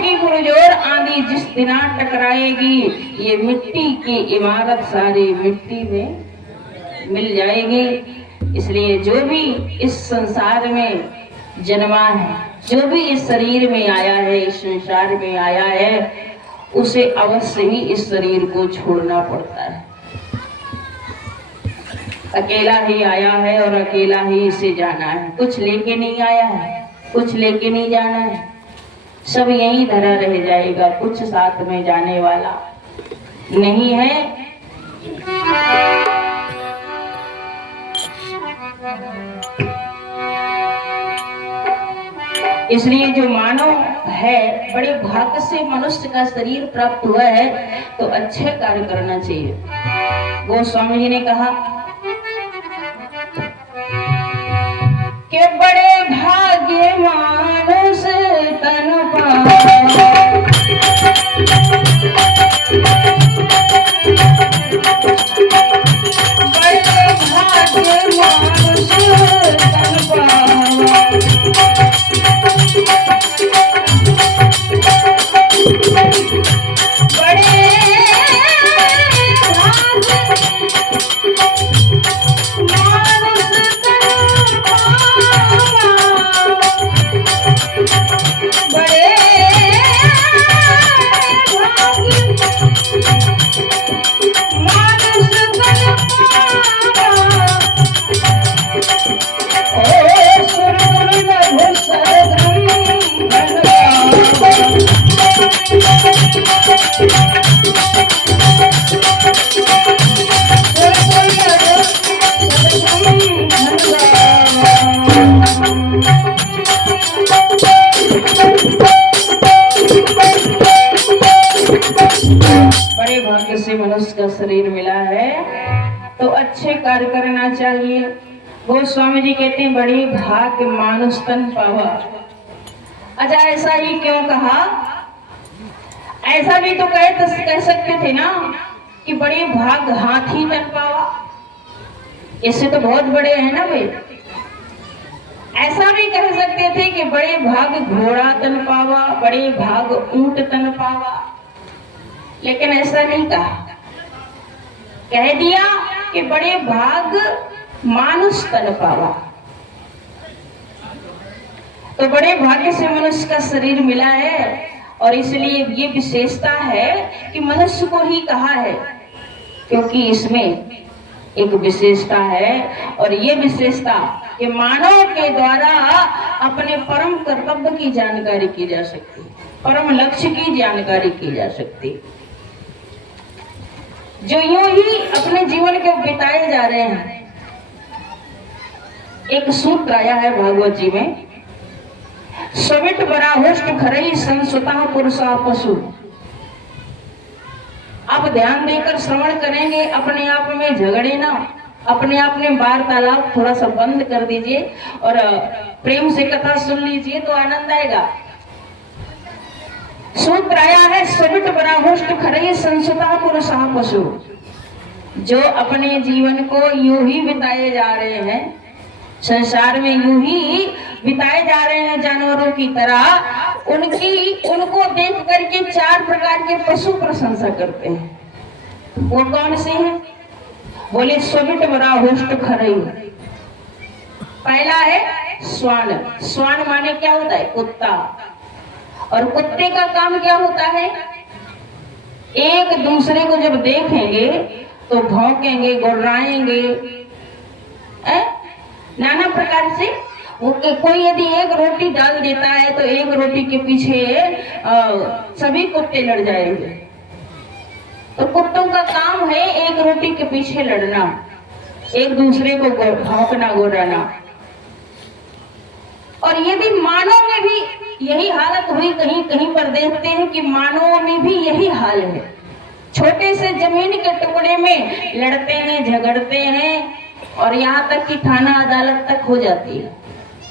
की पुरजोर आंधी जिस दिन टकराएगी, ये मिट्टी की इमारत सारी मिट्टी में मिल जाएगी। इसलिए जो भी इस संसार में जन्मा है, जो भी इस शरीर में आया है, इस संसार में आया है, उसे अवश्य ही इस शरीर को छोड़ना पड़ता है। अकेला ही आया है और अकेला ही इसे जाना है। कुछ लेके नहीं आया है, कुछ लेके नहीं जाना है, सब यहीं धरा रह जाएगा। कुछ साथ में जाने वाला नहीं है। इसलिए जो मानव है, बड़े भाग्य से मनुष्य का शरीर प्राप्त हुआ है, तो अच्छे कार्य करना चाहिए। गोस्वामी जी ने कहा कि बड़े भाग्य मानुष तन पाए, बड़े भाग्य मानुष तन पाए, मनुष्य का शरीर मिला है तो अच्छे कार्य करना चाहिए। गोस्वामी जी कहते हैं बड़ी भाग्य मानुष तन पावा। अच्छा, ऐसा ही क्यों कहा? ऐसा भी तो कह सकते थे ना कि बड़ी भाग हाथी तन पावा, इससे तो बहुत बड़े हैं ना भाई। ऐसा भी कह सकते थे कि बड़े भाग घोड़ा तन पावा, बड़े भाग ऊंट तन पावा, लेकिन ऐसा नहीं कहा। कह दिया कि बड़े भाग मानुष तन पावा। तो बड़े भाग्य से मनुष्य का शरीर मिला है और इसलिए ये विशेषता है कि मनुष्य को ही कहा है, क्योंकि इसमें एक विशेषता है और ये विशेषता कि मानव के द्वारा अपने परम कर्तव्य की जानकारी की जा सकती है, परम लक्ष्य की जानकारी की जा सकती है। जो यूं ही अपने जीवन को बिताए जा रहे हैं, एक सूत्र आया है भागवत जी में, समित बराहोष्ट खरई संसुता पुरुषा पशु। आप ध्यान देकर श्रवण करेंगे, अपने आप में झगड़े ना, अपने आप में वार्तालाप थोड़ा सा बंद कर दीजिए और प्रेम से कथा सुन लीजिए तो आनंद आएगा। सूत्र आया है, समित बराहोष्ट खरई संसुता पुरुषा पशु। जो अपने जीवन को यूं ही बिताए जा रहे हैं, संसार में यूं ही बिताए जा रहे हैं जानवरों की तरह, उनको देख करके चार प्रकार के पशु प्रशंसा करते हैं। वो कौन से हैं? बोले समित बराहोष्ट खरई। पहला है श्वान। श्वान माने क्या होता है? कुत्ता। और कुत्ते का काम क्या होता है? एक दूसरे को जब देखेंगे तो भौंकेंगे, गुर्राएंगे, नाना प्रकार से। कोई यदि एक रोटी डाल देता है तो एक रोटी के पीछे सभी कुत्ते लड़ जाएंगे। तो कुत्तों का काम है एक रोटी के पीछे लड़ना, एक दूसरे को भौंकना, गुर्राना। और यदि मानव में भी यही हालत हुई, कहीं कहीं पर देखते हैं कि मानवों में भी यही हाल है। छोटे से जमीन के टुकड़े में लड़ते हैं, झगड़ते हैं और यहाँ तक कि थाना अदालत तक हो जाती है।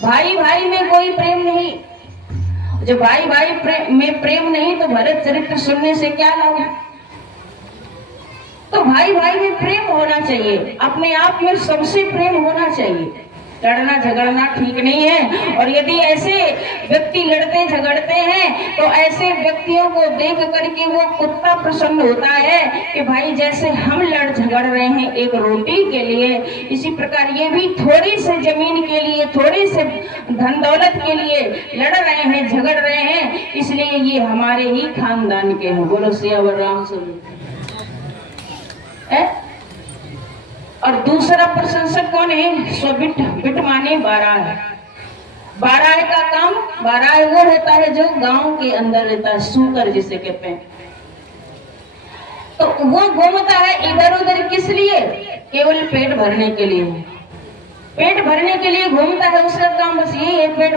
भाई भाई में कोई प्रेम नहीं। जो भाई भाई में प्रेम नहीं तो भरत चरित्र सुनने से क्या लाभ? तो भाई भाई में प्रेम होना चाहिए, अपने आप में सबसे प्रेम होना चाहिए। लड़ना झगड़ना ठीक नहीं है। और यदि ऐसे व्यक्ति लड़ते झगड़ते हैं तो ऐसे व्यक्तियों को देख करके वो कुत्ता प्रसन्न होता है कि भाई जैसे हम लड़ झगड़ रहे हैं एक रोटी के लिए, इसी प्रकार ये भी थोड़ी से जमीन के लिए, थोड़ी से धन दौलत के लिए लड़ रहे हैं, झगड़ रहे हैं, इसलिए ये हमारे ही खानदान के हैं। बोलो सियावर रामचंद्र है। और दूसरा प्रशंसक कौन है? स्वबिट, बिट माने बाराह। बाराह का काम, बाराह वो होता है जो गांव के अंदर रहता है, सूकर जिसे कहते हैं। तो वो घूमता है इधर उधर किस लिए? केवल पेट भरने के लिए। पेट भरने के लिए घूमता है, उसका काम बस यही है, पेट